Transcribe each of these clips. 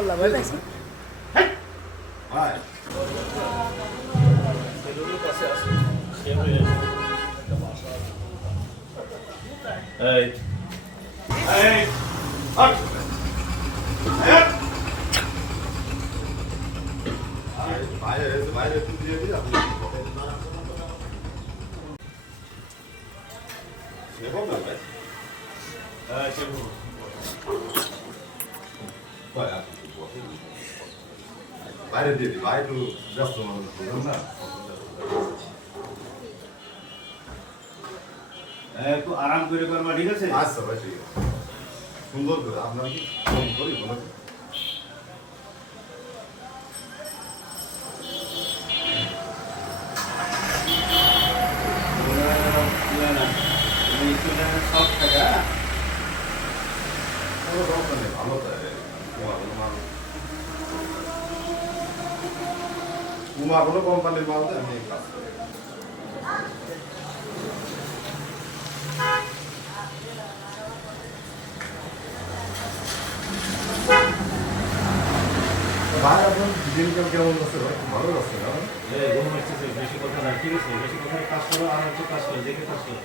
আল্লাহ ভাই পাইছি ভাই এই এই হট বাইরে বাইরে বাইরে দিয়ে দিই বাইরে ব্যস্ত মানুষ বুঝলেন না একটু আরাম করে করবা ঠিক আছে আচ্ছা ভাই, ঠিক আছে। সুন্দর করে আপনার কি ফোন করি বলেন সব টাকা ভালো কুমা কোনো মাল কুমা কোনো কোম্পানির মাল আমি কাজ করি। ভাই আপনার দিনকাল কেমন আছে ভাই? ভালো আছে না? বেশি কথা না ঠিক আছে বেশি কথা কাজ করো আর একটু কাজ করো দেখে কাজ করো।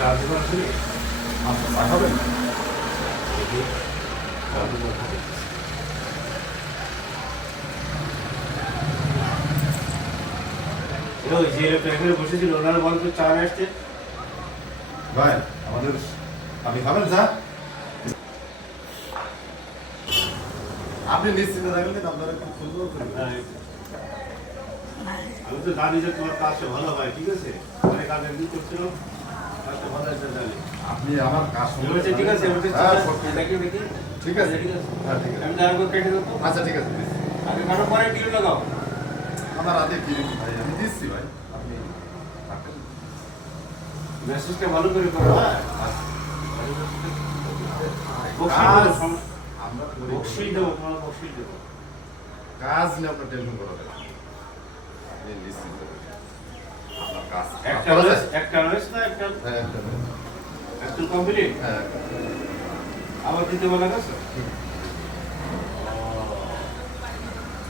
চা দিবেন আসলে আচ্ছা চা খাবেন ওই যে লোকটা বসেছিল ওনার বন্ধু চা নিয়ে ভাই আমাদের আপনি খাবেন চা আপনি নিশ্চিন্ত থাকলেন আপনারা খুব সুন্দর আমি তো জানি যে তোমার কাজটা ভালো হয়, ঠিক আছে? অনেক আগে দিন করছিল কাজটা ভালো আছে জানি আপনি আমার কাজ ঠিক আছে হ্যাঁ, ঠিক আছে। ঠিক আছে। হ্যাঁ আচ্ছা ঠিক আছে। আগে কারও পরে কিলো লাগাও। আমার হাতে ভাই আমি দিচ্ছি ভাই। আপনি। মেসেজটা ভালো করে করো হ্যাঁ। কাজ নিয়ে আপনার টেনশন করা যাবে নিশ্চিন্ত। আপনার কাজ একটা রয়েছে একটা রয়েছে না একটা হ্যাঁ একটা minute। একটু কমপ্লিট হ্যাঁ। আবার দিতে বলা গেছে?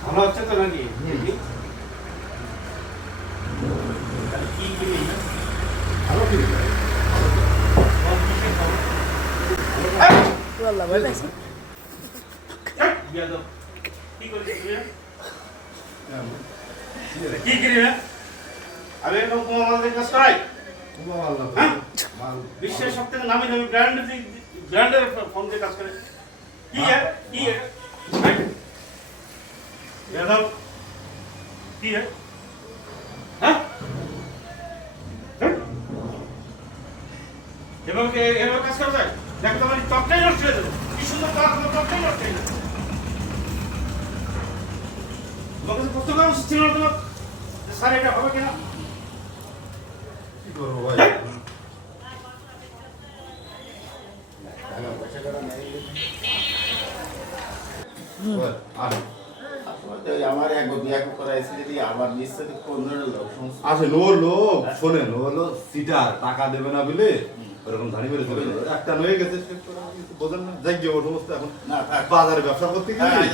ভালো হচ্ছে তো নাকি? হুম। দেখি। কি কিনি? ভালো কি ভাই? আল্লাহ ভাই। কি করিস কি আমি এরকম তোমার আমাদের কাজ করাই হ্যাঁ? বিশ্বের সব থেকে নামি দামি ব্র্যান্ডের ব্র্যান্ডের ফোন দিয়ে কাজ করে। কি হ্যাঁ। কি হ্যাঁ। কি হ্যাঁ? হ্যাঁ? এভাবে এভাবে কাজ করা যায়? দেখ তোমার চকটাই নষ্ট হয়ে যাবে। কি সুন্দর কাজ আমার চকটাই নষ্ট হয়ে যাবে। তোমার কাছে প্রশ্ন করা উচিত ছিল না তোমার? স্যার এটা হবে কিনা? কি করব ভাই? আমার এক দুই এক করাইছে যদি আমার নিশ্চয় পনেরো লোক সমস্ত ও লোক শোনেন ও হলো সিটার টাকা দেবে না বলে ওরকম ধানি মেরে চলে একটা নয়ে গেছে সে তো আর কিছু বোঝেন না। যাই গিয়ে ও সমস্ত এখন বাজারে ব্যবসা করতে হ্যাঁ, গেলে।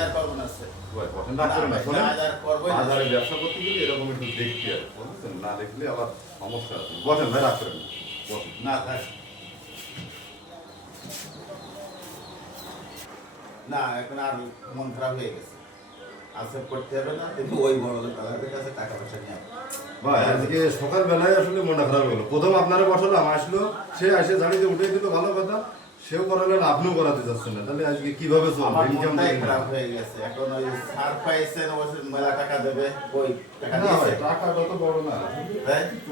বাজারে ব্যবসা করতে গেলে এরকম একটু দেখতে হবে বুঝছেন? না দেখলে আবার সমস্যা আছে। বসেন ভাই রাখ না। বসেন। না থাক না এখন আর মন খারাপ হয়ে গেছে। আসে করতে হবে না তুমি ওই বড় লোক তাদের কাছে টাকা পয়সা নিয়ে ভাই আজকে সকালবেলায় আসলে মনটা খারাপ হলো প্রথম আপনারা বসালো আমার আসলো সে এসে গাড়িতে উঠে দিল ভালো কথা। সেও করালেন আপনিও করাতে যাচ্ছেন না। তাহলে আজকে কীভাবে চলবে? ইনকাম খারাপ হয়ে গেছে। এখন ওই সার পাইছেন ওই মেলা টাকা দেবে ওই টাকা দিয়েছে। টাকাটা তো বড় না।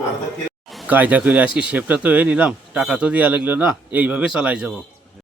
আর তো কায়দা করে আজকে শেপটা তো এ নিলাম টাকা তো দেওয়া লাগল না এইভাবে চালাই যাব।